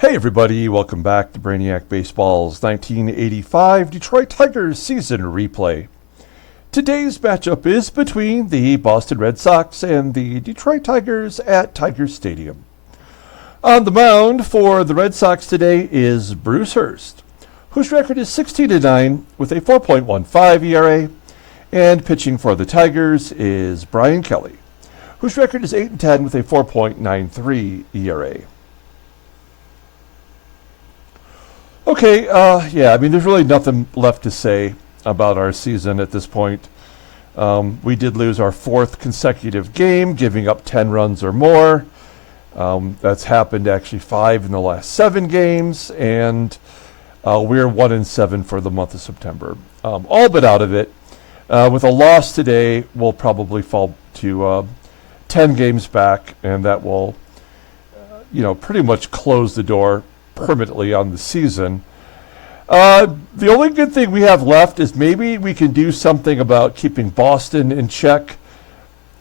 Hey everybody, welcome back to Brainiac Baseball's 1985 Detroit Tigers season replay. Today's matchup is between the Boston Red Sox and the Detroit Tigers at Tiger Stadium. On the mound for the Red Sox today is Bruce Hurst, whose record is 16-9 with a 4.15 ERA, and pitching for the Tigers is Bryan Kelly, whose record is 8-10 with a 4.93 ERA. Okay, there's really nothing left to say about our season at this point. We did lose our fourth consecutive game, giving up 10 runs or more. That's happened actually 5 in the last 7 games, and we're 1-7 for the month of September. All but out of it. With a loss today, we'll probably fall to 10 games back, and that will, pretty much close the door permanently on the season. The only good thing we have left is maybe we can do something about keeping Boston in check.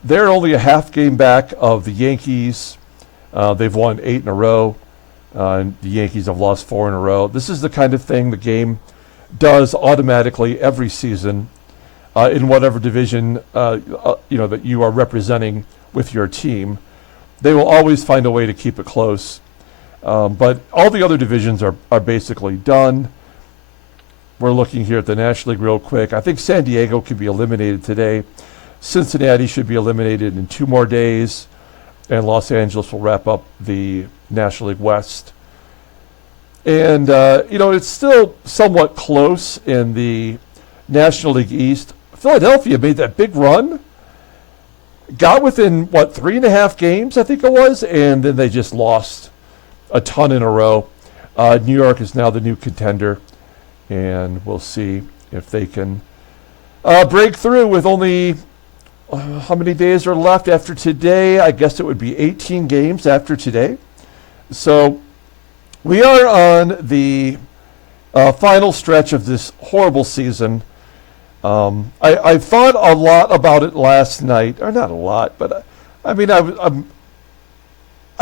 They're only a half game back of the Yankees. They've won 8 in a row. And the Yankees have lost 4 in a row. This is the kind of thing the game does automatically every season in whatever division that you are representing with your team. They will always find a way to keep it close. But all the other divisions are basically done. We're looking here at the National League real quick. I think San Diego could be eliminated today. Cincinnati should be eliminated in 2 more days. And Los Angeles will wrap up the National League West. And, it's still somewhat close in the National League East. Philadelphia made that big run. Got within, 3.5 games, I think it was. And then they just lost a ton in a row. New York is now the new contender, and we'll see if they can break through with only how many days are left after today. I guess it would be 18 games after today. So we are on the final stretch of this horrible season. I thought a lot about it last night, or not a lot, but I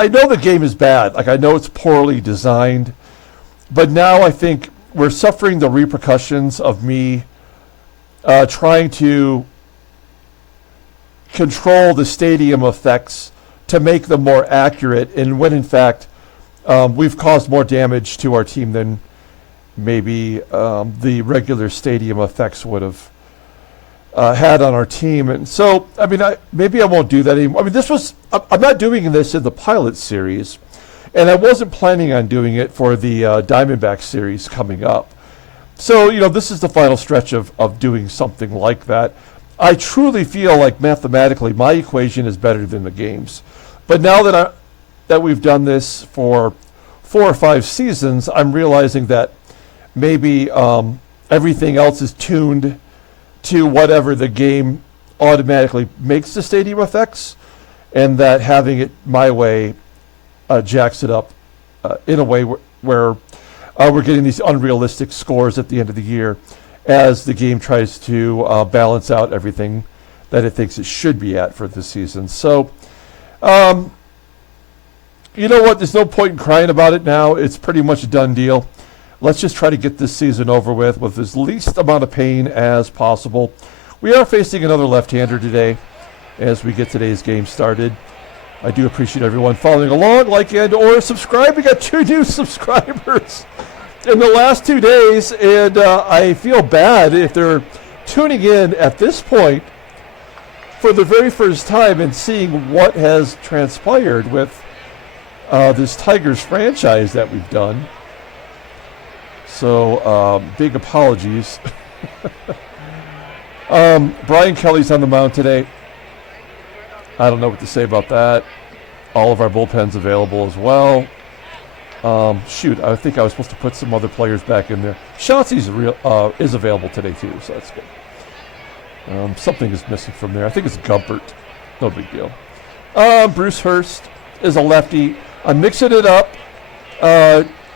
know the game is bad. I know it's poorly designed. But now I think we're suffering the repercussions of me trying to control the stadium effects to make them more accurate, and when in fact we've caused more damage to our team than maybe the regular stadium effects would have had on our team. And so, maybe I won't do that anymore. I'm not doing this in the pilot series, and I wasn't planning on doing it for the Diamondback series coming up. So, this is the final stretch of doing something like that. I truly feel like mathematically my equation is better than the game's. But now that we've done this for 4 or 5 seasons, I'm realizing that maybe everything else is tuned to whatever the game automatically makes the stadium effects, and that having it my way jacks it up in a way where we're getting these unrealistic scores at the end of the year as the game tries to balance out everything that it thinks it should be at for this season. So, you know what? There's no point in crying about it now. It's pretty much a done deal. Let's just try to get this season over with as least amount of pain as possible. We are facing another left-hander today as we get today's game started. I do appreciate everyone following along, like and or subscribe. We got 2 new subscribers in the last 2 days, and I feel bad if they're tuning in at this point for the very first time and seeing what has transpired with this Tigers franchise that we've done. So, big apologies. Bryan Kelly's on the mound today. I don't know what to say about that. All of our bullpens available as well. I think I was supposed to put some other players back in there. Shotzi's is available today too, so that's good. Something is missing from there. I think it's Gumpert. No big deal. Bruce Hurst is a lefty. I'm mixing it up.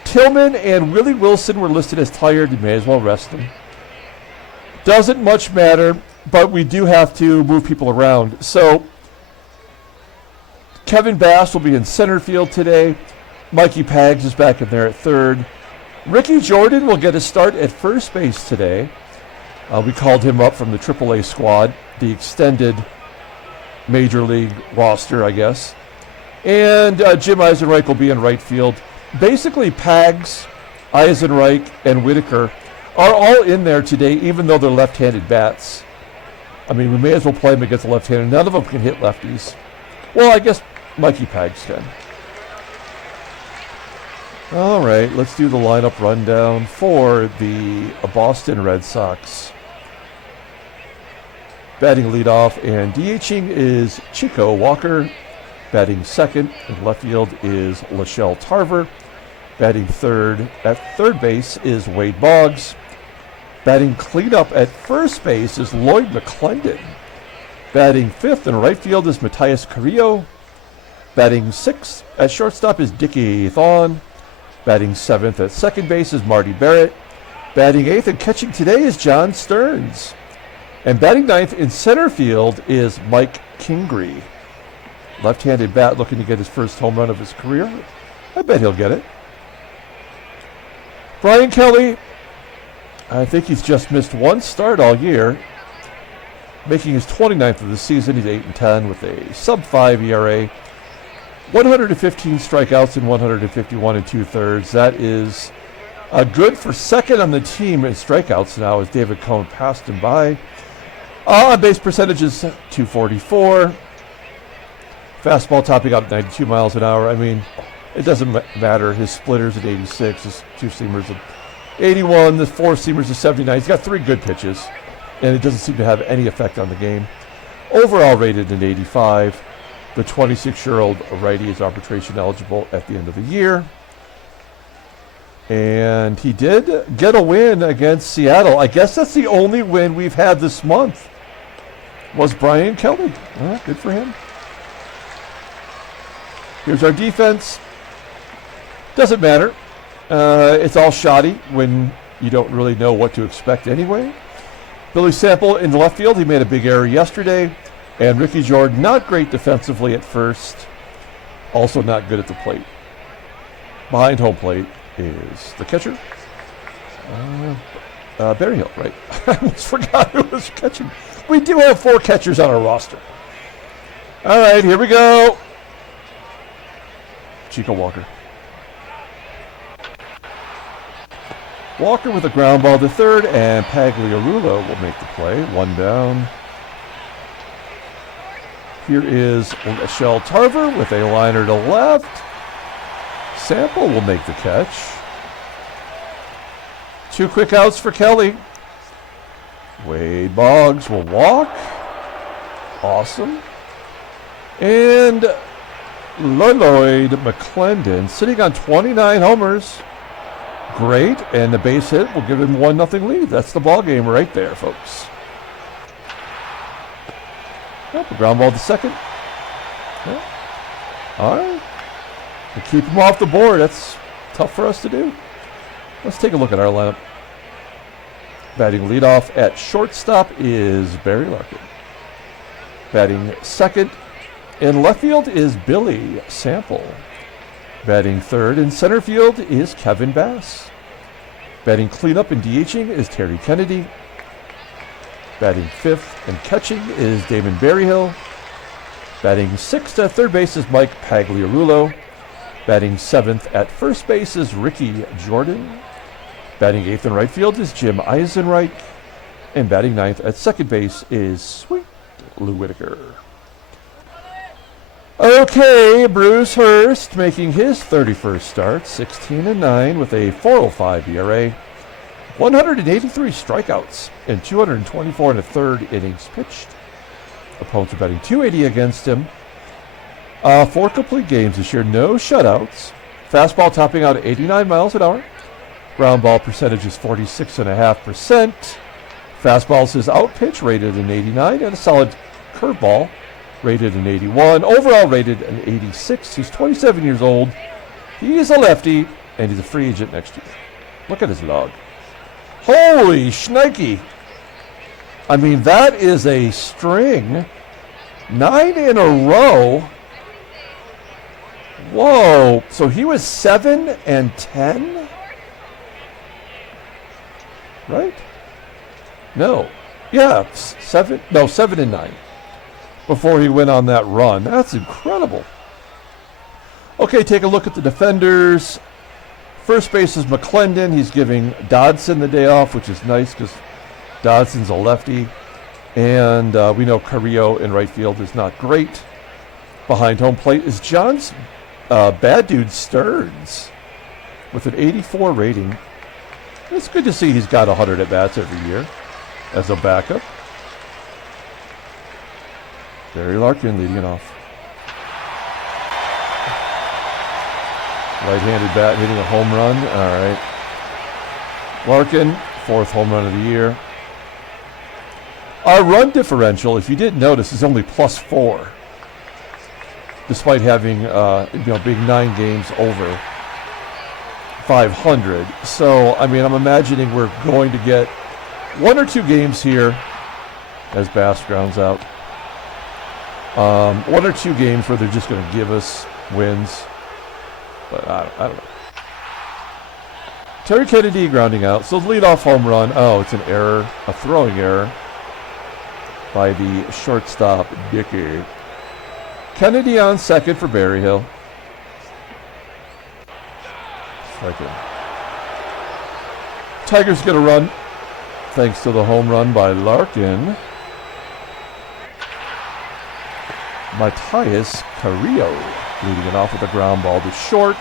Tillman and Willie Wilson were listed as tired. You may as well rest them. Doesn't much matter, but we do have to move people around. So Kevin Bass will be in center field today. Mikey Pags is back in there at third. Ricky Jordan will get a start at first base today. We called him up from the AAA squad, the extended Major League roster, I guess. And Jim EISENREICH will be in right field. Basically, Pags, EISENREICH, and Whitaker are all in there today, even though they're left-handed bats. I mean, we may as well play them against the left-handed. None of them can hit lefties. Well, I guess Mikey Pags can. All right, let's do the lineup rundown for the Boston Red Sox. Batting leadoff and DHing is Chico Walker. Batting second in left field is Schelle Tarver. Batting third at third base is Wade Boggs. Batting cleanup at first base is Lloyd McCLENDON. Batting fifth in right field is Matias Carrillo. Batting sixth at shortstop is Dickie THON. Batting seventh at second base is Marty BARRETT. Batting eighth and catching today is John STEARNS. And batting ninth in center field is Mike Kingery. Left-handed bat looking to get his first home run of his career. I bet he'll get it. Bryan Kelly, I think he's just missed one start all year, making his 29th of the season. He's 8-10 with a sub-5 ERA. 115 strikeouts in 151 2/3. That is good for second on the team in strikeouts now as David Cone passed him by. On-base percentage is .244. Fastball topping out 92 miles an hour. I mean, it doesn't matter. His splitters at 86, his two-seamers at 81, the four-seamers at 79. He's got three good pitches, and it doesn't seem to have any effect on the game. Overall rated an 85. The 26-year-old righty is arbitration eligible at the end of the year. And he did get a win against Seattle. I guess that's the only win we've had this month, was Bryan Kelly. Well, good for him. Here's our defense. Doesn't matter. It's all shoddy when you don't really know what to expect anyway. Billy Sample in the left field. He made a big error yesterday. And Ricky Jordan, not great defensively at first. Also not good at the plate. Behind home plate is the catcher. BERRYHILL, right? I almost forgot who was catching. We do have 4 catchers on our roster. All right, here we go. Chico Walker. Walker with a ground ball to third, and PAGLIARULO will make the play. One down. Here is Schelle Tarver with a liner to left. Sample will make the catch. 2 quick outs for Kelly. Wade Boggs will walk. Awesome. And Lloyd McCLENDON sitting on 29 homers. Great. And the base hit will give him 1-0 lead. That's the ball game right there, folks. Yep, a ground ball to second. Yep. All right. We'll keep him off the board. That's tough for us to do. Let's take a look at our lineup. Batting leadoff at shortstop is Barry Larkin. Batting second in left field is Billy Sample. Batting third in center field is Kevin Bass. Batting cleanup and DHing is Terry Kennedy. Batting fifth and catching is Damon BERRYHILL. Batting sixth at third base is Mike PAGLIARULO. Batting seventh at first base is Ricky Jordan. Batting eighth in right field is Jim EISENREICH. And batting ninth at second base is Sweet Lou Whitaker. Okay, Bruce Hurst making his 31st start, 16-9 with a 4.05 ERA, 183 strikeouts, and 224 1/3 innings pitched. Opponents are batting .280 against him. 4 complete games this year, no shutouts. Fastball topping out at 89 miles an hour. Ground ball percentage is 46.5%. Fastball is his out pitch, rated an 89, and a solid curveball, rated an 81. Overall rated an 86. He's 27 years old. He is a lefty, and he's a free agent next year. Look at his log. Holy shnikey. I mean, that is a string. 9 in a row. Whoa. So he was 7 and 10? Right? No. Yeah, 7 and 9. Before he went on that run. That's incredible. Okay, take a look at the defenders. First base is McCLENDON. He's giving Dodson the day off, which is nice because Dodson's a lefty. And we know Carrillo in right field is not great. Behind home plate is John's bad dude STEARNS with an 84 rating. It's good to see he's got 100 at-bats every year as a backup. Barry Larkin leading it off. Right-handed bat hitting a home run. All right. Larkin, 4th home run of the year. Our run differential, if you didn't notice, is only +4. Despite having, being 9 games over 500. So, I mean, I'm imagining we're going to get 1 or 2 games here as Bass grounds out. 1 or 2 games where they're just going to give us wins. But I don't know. Terry Kennedy grounding out. So leadoff home run. Oh, it's an error, a throwing error by the shortstop, Dickie. Kennedy on second for Berryhill. Strike it. Tigers get a run thanks to the home run by Larkin. Matias Carrillo leading it off with a ground ball to short.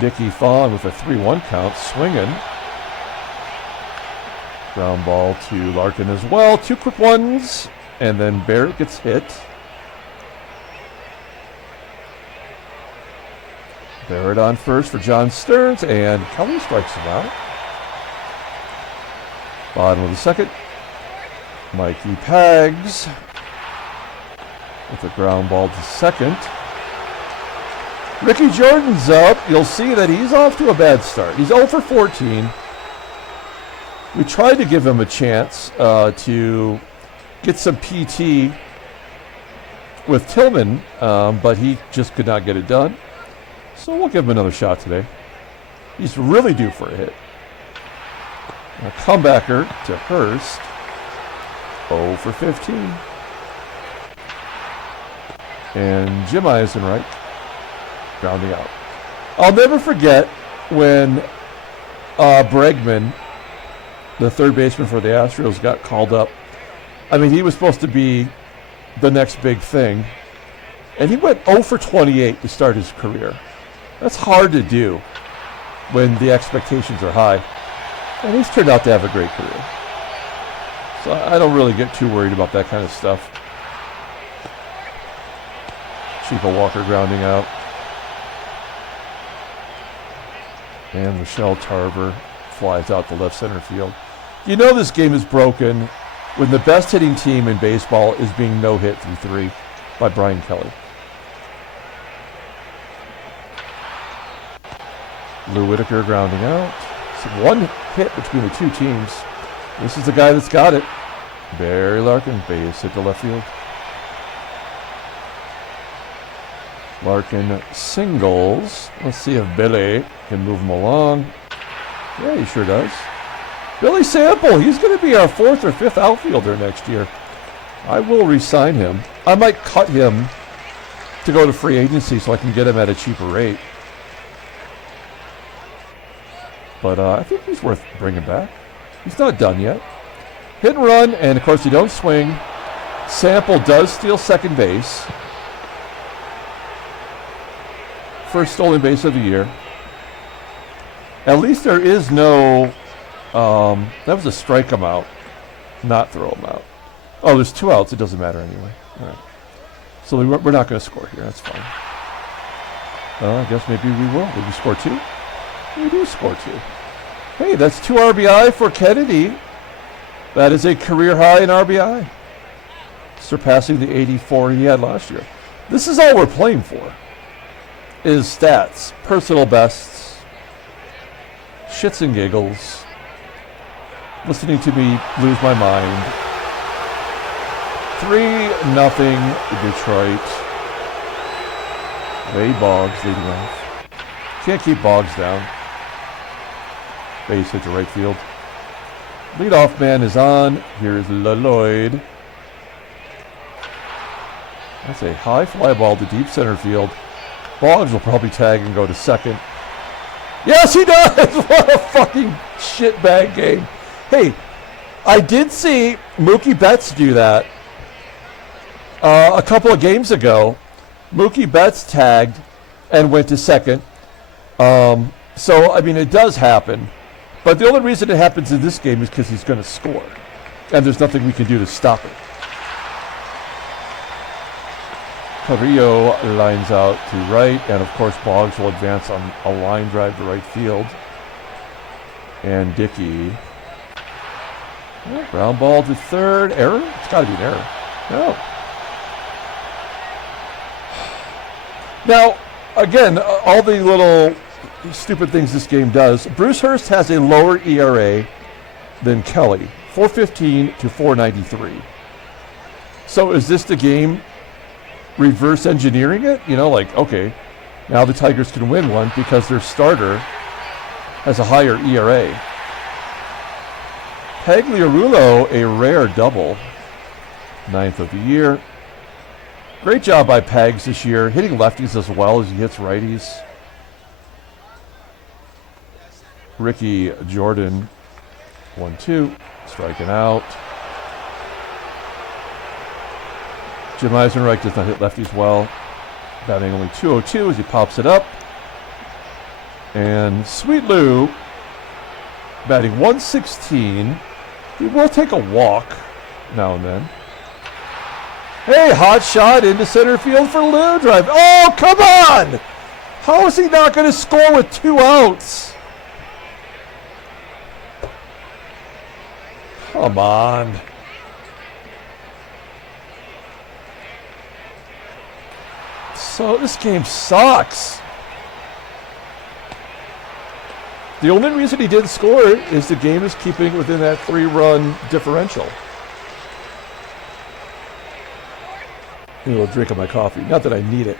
Dickie THON with a 3-1 count, swinging. Ground ball to Larkin as well. 2 quick ones, and then Barrett gets hit. Barrett on first for John STEARNS, and Kelly strikes him out. Bottom of the second. Mikey Pags with a ground ball to second. Ricky Jordan's up. You'll see that he's off to a bad start. He's 0 for 14. We tried to give him a chance to get some PT with Tillman, but he just could not get it done. So we'll give him another shot today. He's really due for a hit. A comebacker to Hurst. 0 for 15. And Jim EISENREICH grounding out. I'll never forget when Bregman, the third baseman for the Astros, got called up. I mean, he was supposed to be the next big thing. And he went 0 for 28 to start his career. That's hard to do when the expectations are high. And he's turned out to have a great career. So I don't really get too worried about that kind of stuff. Chico Walker grounding out. And Schelle TARVER flies out to left center field. You know this game is broken when the best hitting team in baseball is being no-hit through 3 by Brian Kelly. Lou Whitaker grounding out. So 1 hit between the 2 teams. This is the guy that's got it. Barry Larkin, base hit to left field. Larkin singles. Let's see if Billy can move him along. Yeah, he sure does. Billy Sample, he's going to be our 4th or 5th outfielder next year. I will re-sign him. I might cut him to go to free agency so I can get him at a cheaper rate. But I think he's worth bringing back. He's not done yet. Hit and run, and of course you don't swing. Sample does steal second base. First stolen base of the year. At least there is no, that was a strike him out, not throw him out. Oh, there's 2 outs. It doesn't matter anyway. All right. So we're not going to score here. That's fine. Well, I guess maybe we will. Did we score 2? We do score 2. Hey, that's 2 RBI for Kennedy. That is a career high in RBI, surpassing the 84 he had last year. This is all we're playing for, is stats, personal bests, shits and giggles, listening to me lose my mind. 3-0 Detroit. Wade Boggs leading off. Can't keep Boggs down. Base hit to right field. Leadoff man is on. Here's Lloyd. That's a high fly ball to deep center field. Boggs will probably tag and go to second. Yes, he does! What a fucking shitbag game. Hey, I did see Mookie Betts do that a couple of games ago. Mookie Betts tagged and went to second. So, I mean, it does happen. But the only reason it happens in this game is because he's going to score. And there's nothing we can do to stop it. Carrillo lines out to right, and of course Boggs will advance on a line drive to right field. And Dickie. Ground ball to third. Error? It's got to be an error. No. Now, again, all the little stupid things this game does. Bruce Hurst has a lower ERA than Kelly. 4.15 to 4.93. So is this the game reverse engineering it? You know, like, okay, now the Tigers can win one because their starter has a higher ERA. Pagliarulo, a rare double. 9th of the year. Great job by Pags this year, hitting lefties as well as he hits righties. Ricky Jordan, 1-2, striking out. Jim EISENREICH does not hit lefties well. Batting only .202 as he pops it up. And Sweet Lou, batting .116. He will take a walk now and then. Hey, hot shot into center field for Lou. Drive. Oh, come on! How is he not going to score with 2 outs? Come on. So this game sucks. The only reason he didn't score is the game is keeping within that 3-run differential. A little drink of my coffee. Not that I need it.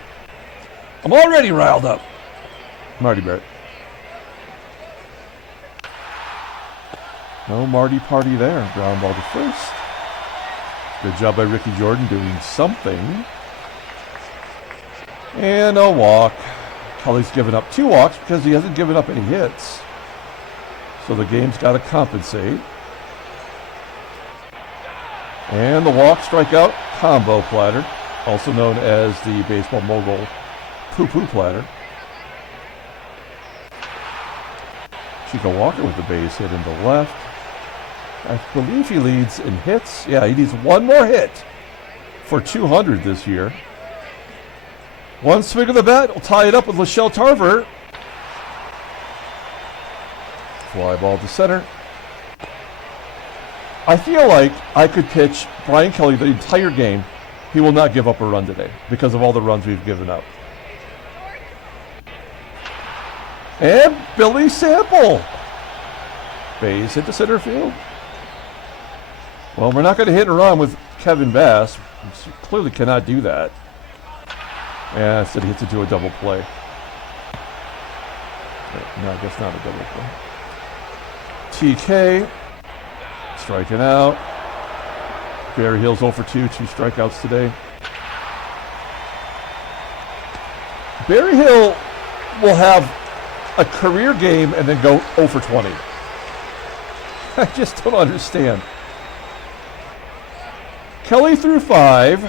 I'm already riled up. Marty Barrett. No Marty party there. Ground ball to first. Good job by Ricky Jordan doing something. And a walk. Kelly's given up 2 walks because he hasn't given up any hits. So the game's got to compensate. And the walk, strikeout, combo platter. Also known as the baseball mogul poo-poo platter. Chico Walker with the base hit into left. I believe he leads in hits. Yeah, he needs 1 more hit for 200 this year. 1 swing of the bat will tie it up with Schelle Tarver. Fly ball to center. I feel like I could pitch Brian Kelly the entire game. He will not give up a run today because of all the runs we've given up. And Billy Sample. Base hit to center field. Well, we're not going to hit and run with Kevin Bass. We clearly cannot do that. Yeah, instead he hits into a double play. No, I guess not a double play. TK striking out. Berryhill's 0 for 2 strikeouts today. Berryhill will have a career game and then go 0 for 20. I just don't understand. Kelly threw 5,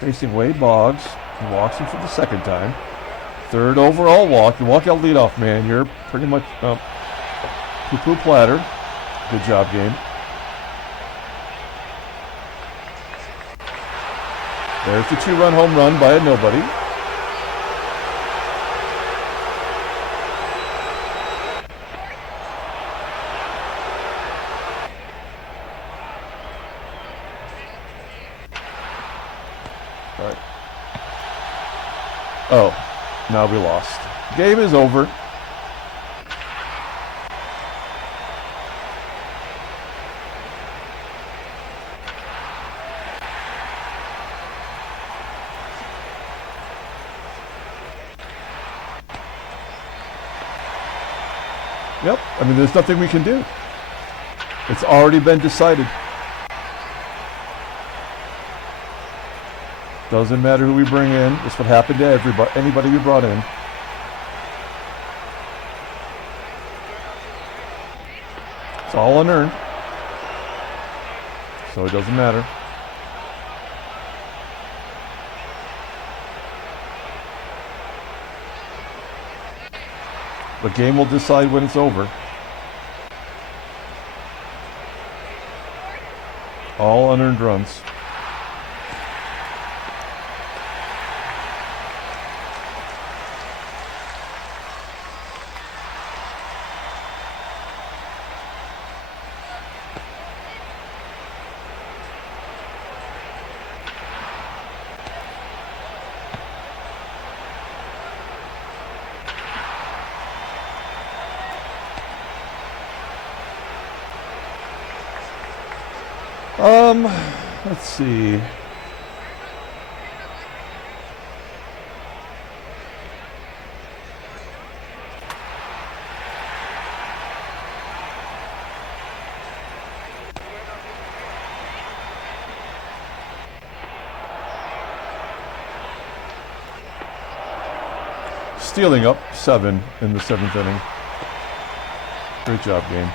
facing Wade Boggs. He walks him for the 2nd time. 3rd overall walk. You walk out leadoff, man. You're pretty much poo-poo platter. Good job, game. There's the 2-run home run by a nobody. Right. Oh, now we lost. Game is over. Yep. I mean, there's nothing we can do. It's already been decided. Doesn't matter who we bring in. This would happen to everybody, anybody we brought in. It's all unearned. So it doesn't matter. The game will decide when it's over. All unearned runs. Let's see. Stealing up 7 in the 7th inning. Great job, game.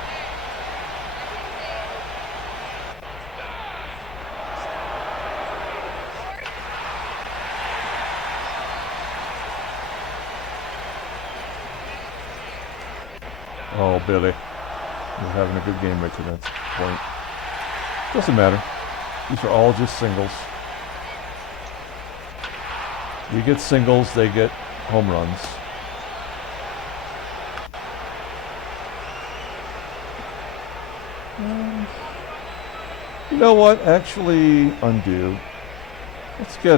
Oh, Billy. You're having a good game right to that point. Doesn't matter. These are all just singles. We get singles, they get home runs. You know what? Actually, undo. Let's get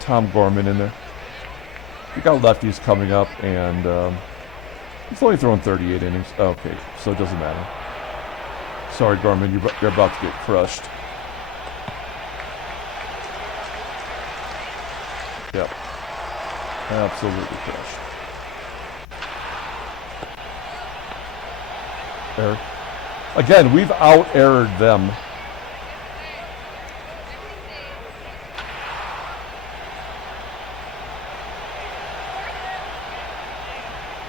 Tom Gorman in there. We got lefties coming up, and he's only thrown 38 innings. Okay, so it doesn't matter. Sorry, Gorman, you're about to get crushed. Yep. Absolutely crushed. Error. Again, we've out-errored them.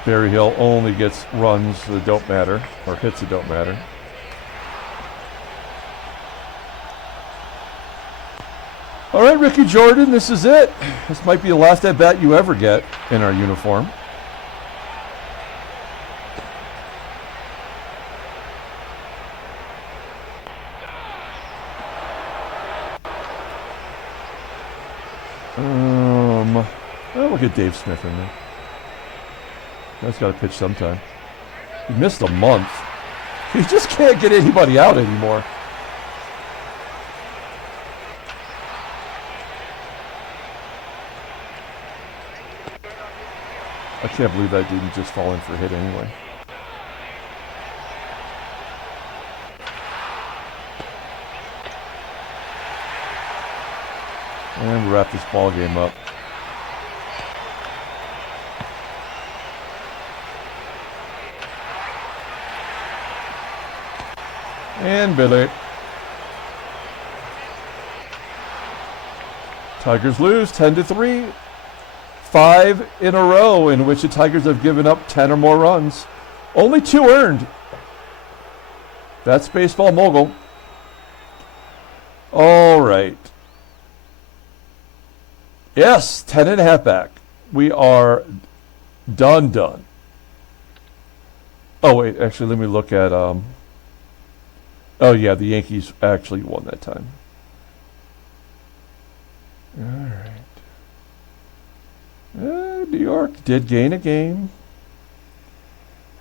Berryhill only gets runs that don't matter, or hits that don't matter. All right, Ricky Jordan, this is it. This might be the last at-bat you ever get in our uniform. We'll get Dave Smith in there. Guy's got to pitch sometime. He missed a month. He just can't get anybody out anymore. I can't believe that didn't just fall in for a hit anyway. And we'll wrap this ball game up. And Billy. Tigers lose 10-3. 5 in a row in which the Tigers have given up 10 or more runs. Only 2 earned. That's Baseball Mogul. All right. Yes, 10.5 back. We are done. Oh, wait, actually, let me look at... Oh, yeah, the Yankees actually won that time. All right. New York did gain a game.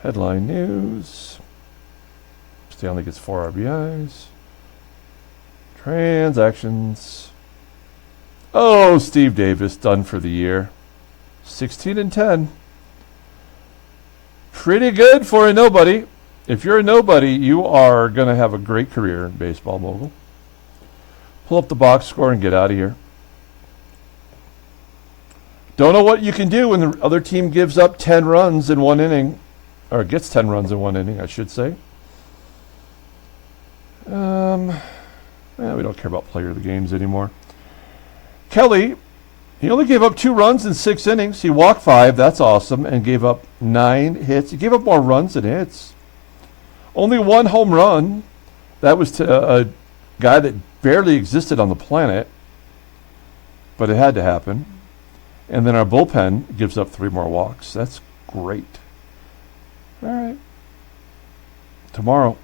Headline news. Stanley gets 4 RBIs. Transactions. Oh, Steve Davis done for the year. 16-10. Pretty good for a nobody. If you're a nobody, you are going to have a great career in Baseball Mogul. Pull up the box score and get out of here. Don't know what you can do when the other team gives up 10 runs in 1 inning. or gets 10 runs in 1 inning, I should say. We don't care about player of the games anymore. Kelly, he only gave up 2 runs in 6 innings. He walked 5, that's awesome, and gave up 9 hits. He gave up more runs than hits. Only 1 home run. That was to a guy that barely existed on the planet, but it had to happen. And then our bullpen gives up 3 more walks. That's great. All right. Tomorrow,